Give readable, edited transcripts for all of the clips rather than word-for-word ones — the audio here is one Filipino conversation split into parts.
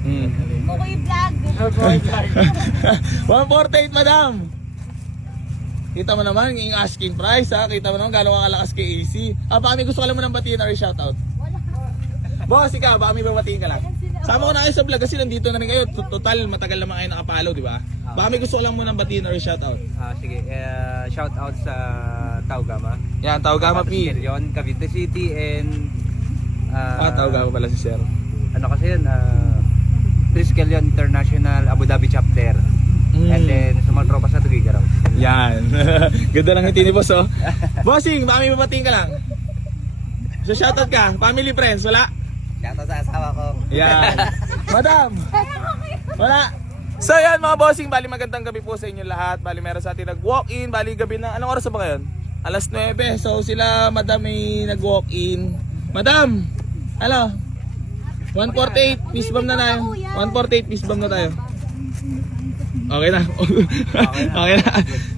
Mukoy vlog. 148 madam. Kita mo naman yung asking price ha. Kita mo naman gano'ng kalakas kay AC. Baka may gusto ka lang mo ng batiin or shoutout. Wala. Boss, ikaw, baka may babatiin ka lang. Sama ko na kayo sa vlog kasi nandito na rin kayo. Total, matagal naman kayo nakapalo, di ba? Baka may gusto ko lang mo ng batiin or shoutout. Sige, shoutout sa Taugama. Yan, Taugama P. Yon, Cavite City and Taugama pala si Sir. ano kasi yun, Triskelion International Abu Dhabi Chapter. And then sa mga tropa sa Tugigaraw. Yan. Ganda lang yung ni boss oh. Bossing, baka may babatiin ka lang. So shoutout ka, family friends, wala? Shoutout sa asawa ko. Yan. Madam. Wala. So yan mga bossing, bali magandang gabi po sa inyo lahat. Bali meron sa atin nag-walk-in, bali gabi na, anong oras na ba ngayon? Alas 9. So sila madam may nag-walk-in. Madam, ano? 148, peace bomb na tayo. 148, peace bomb na tayo. Okay na. Okay na.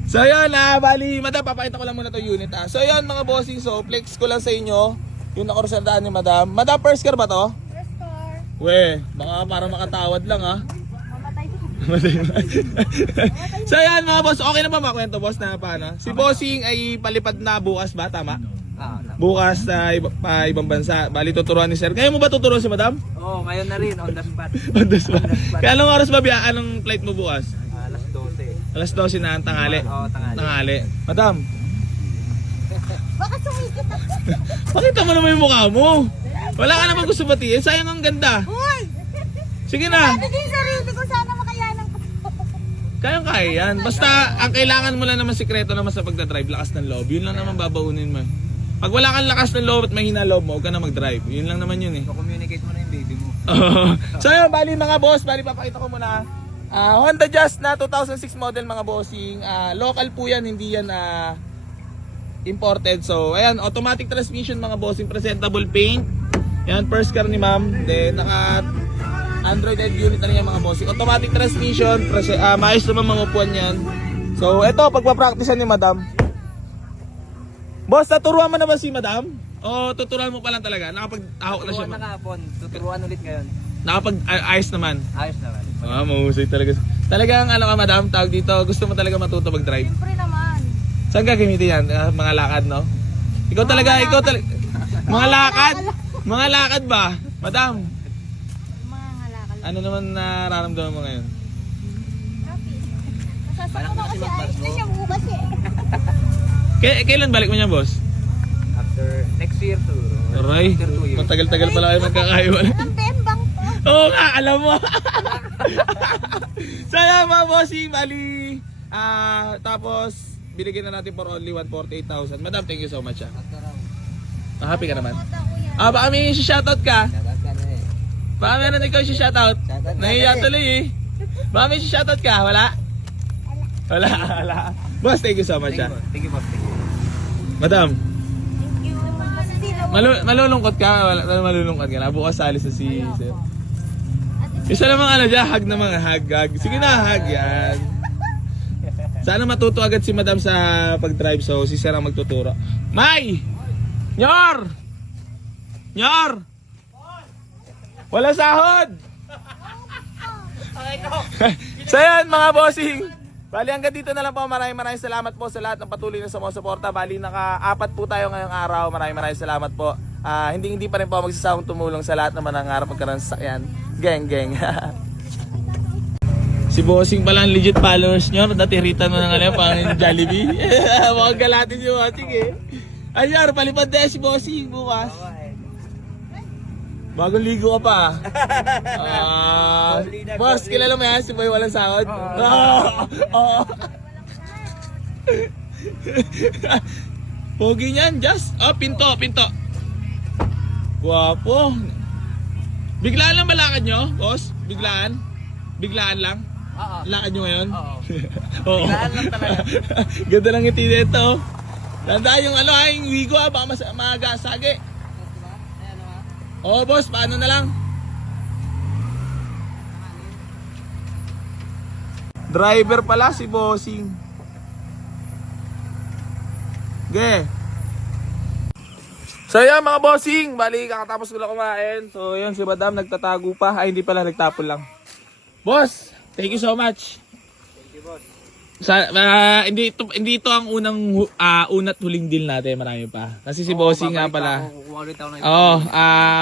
So yun bali, madam, papakita ko lang muna to unit So yun mga bossing, so flex ko lang sa inyo yung nakursadaan ni madam. Madam, first car ba to? First car. We, baka para makatawad lang Mamatay. So yan mga boss, okay na ba makwento boss na paano? Si Bossing ay palipad na bukas ba, tama? Bukas sa ibang bansa. Bali tuturuan ni sir. Kaya mo ba tuturuan si madam? Oo, ngayon na rin, on the spot. On the spot. Kaya anong oras ba biya? Anong flight mo bukas? Alas 12. Alas 12 na ang tanghali. Oo, tanghali. Tanghali. Madam, Baka sumikit ako. pakita mo naman yung mukha mo. Wala ka naman gusto batiin. Sayang ang ganda. Uy! Sige na. Sabi din sarili ko, sana makayanan ko. Kayang-kaya yan. Basta ang kailangan mo lang naman sikreto naman sa pagdadrive, lakas ng loob. Yun lang naman babaunin mo. Pag wala kang lakas ng loob at mahina loob mo, huwag ka na mag-drive. Yun lang naman yun eh. So communicate mo na yung baby mo. So yun, bali mga boss, bali papakita ko muna. Honda Jazz na 2006 model mga bossing. Local po yan, hindi yan imported. So ayan, automatic transmission mga bossing, presentable paint. Yan, first car ni ma'am. Then naka Android Head unit na rin yan mga bossing. Automatic transmission, maayos naman mga upuan yan. So eto, pagpapracticean ni madam. Boss, naturuan mo na ba si madam? O tuturuan mo pa lang talaga? Nakapag-ahok na siya. Tuturuan na kahapon, tuturuan ulit ngayon. Nakapag-ayos naman. Ayos naman. Mahusay talaga. Talagang ano ka madam, tawag dito, gusto mo talaga matuto mag-drive. Siyempre naman. Saan ka gamitin yan? Mga lakad, no? Ikaw talaga. Mga lakad? Mga lakad ba? Madam, Mga halakal. ano naman nararamdaman mo ngayon? Happy. Nasasako ko kasi ayos na siya bukas eh. Kailan balik mo niya, boss? After next year siguro. Aray, After 2 years. matagal-tagal pala kayo magkakaiwala. Ang bembang to. Oo nga, alam mo. Sana mga bossing, bali. Tapos, binigyan na natin for only 148,000. Madam, thank you so much. Happy ka naman? Baka may shoutout ka? Baka meron ikaw shoutout? Nahiya tuloy eh. Baka may shoutout ka? Wala? Wala. Boss, thank you so much. Thank you, boss. Thank you. Madam, Thank you. malulungkot ka? Malulungkot ka na? Bukas alis na si sir. Isa namang ano dyan, hug naman, hug. Sige na, hug yan. Sana matuto agad si madam sa pag-drive, so si sir ang magtuturo. May! Nyor! Nyor! Wala sahod! So yan mga bossing, bali hanggang dito na lang po. Maraming salamat po sa lahat ng patuloy na sumusuporta. Bali naka-4 po tayo ngayong araw. Maraming salamat po. Hindi pa rin po magsasawang tumulong sa lahat na manangarap magkaroon sa sakyan. Geng. Si Bossing pala ang legit followers nyo. Natiritan mo na nga lang pang Jollibee. Mukhang galatin si Bossing eh. Ayar, palipad na si Bossing bukas. Bagong ligo ka pa. Boss, kilala mo yan? Si Boy walang sahod? Oo. Pogi niyan, just. Pinto. Guwapo. Biglaan lang ba lakad nyo, boss? Biglaan lang? Oo. Lakad nyo ngayon? Oo. Oo. Biglaan lang talaga. Ganda lang yung nito. Tanda yung yung wigo baka magasage. Oo boss, paano na lang? Driver pala si Bossing. So yan mga bossing, bali kakatapos ko lang kumain. So yun si Madam nagtatago pa. Ay hindi pala, nagtapon lang. Boss, thank you so much. Thank you, boss. Hindi ito ang unat huling deal natin, marami pa. Kasi si bossing nga pala. Kukuha ulit ako ng Oo,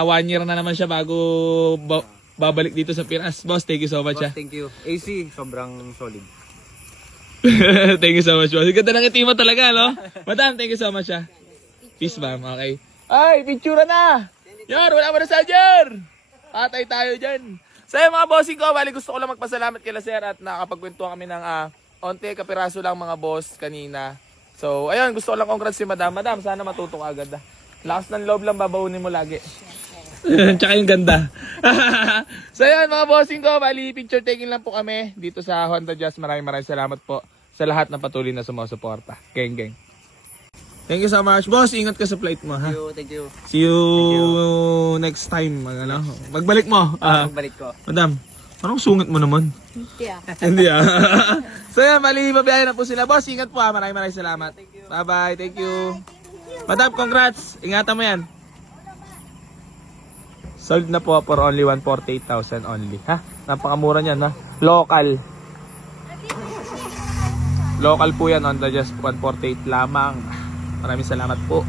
1 year na naman siya bago babalik dito sa Pinas. Boss, thank you so much. Boss, thank you. AC, sobrang solid. Thank you so much, boss. Ganda ng itima talaga, no? Madam, thank you so much. Peace, ma'am. Okay. Ay, picture na! Yan, wala mo na sa dyan! Patay tayo dyan. So yun, mga bossing ko, bali gusto ko lang magpasalamat kila sir at nakakapagkwentuhan kami ng onte, kapiraso lang mga boss kanina. So, ayun, gusto ko lang congrats si Madam. Madam, sana matuto ka agad. Lakas ng loob lang babaunin mo lagi. Tsaka yung ganda. So yun, mga bossing ko, bali picture taking lang po kami dito sa Honda Jazz. Maraming salamat po sa lahat ng patuloy na sumusuporta. Geng, geng. Thank you so much. Boss, ingat ka sa flight mo, ha? Thank you. See you next time. Ano? Magbalik mo. Balik ko. Madam, anong sungit mo naman? Hindi ah. Hindi So yan, mali, mabiyahe na po sila. Boss, ingat po ha. Maraming salamat. Bye-bye. Thank you. Madam, congrats. Ingatan mo yan. Sold na po for only 148,000 only. Ha? Napakamura niyan, ha? Local. Local po yan on the just 148 lamang. Maraming salamat po.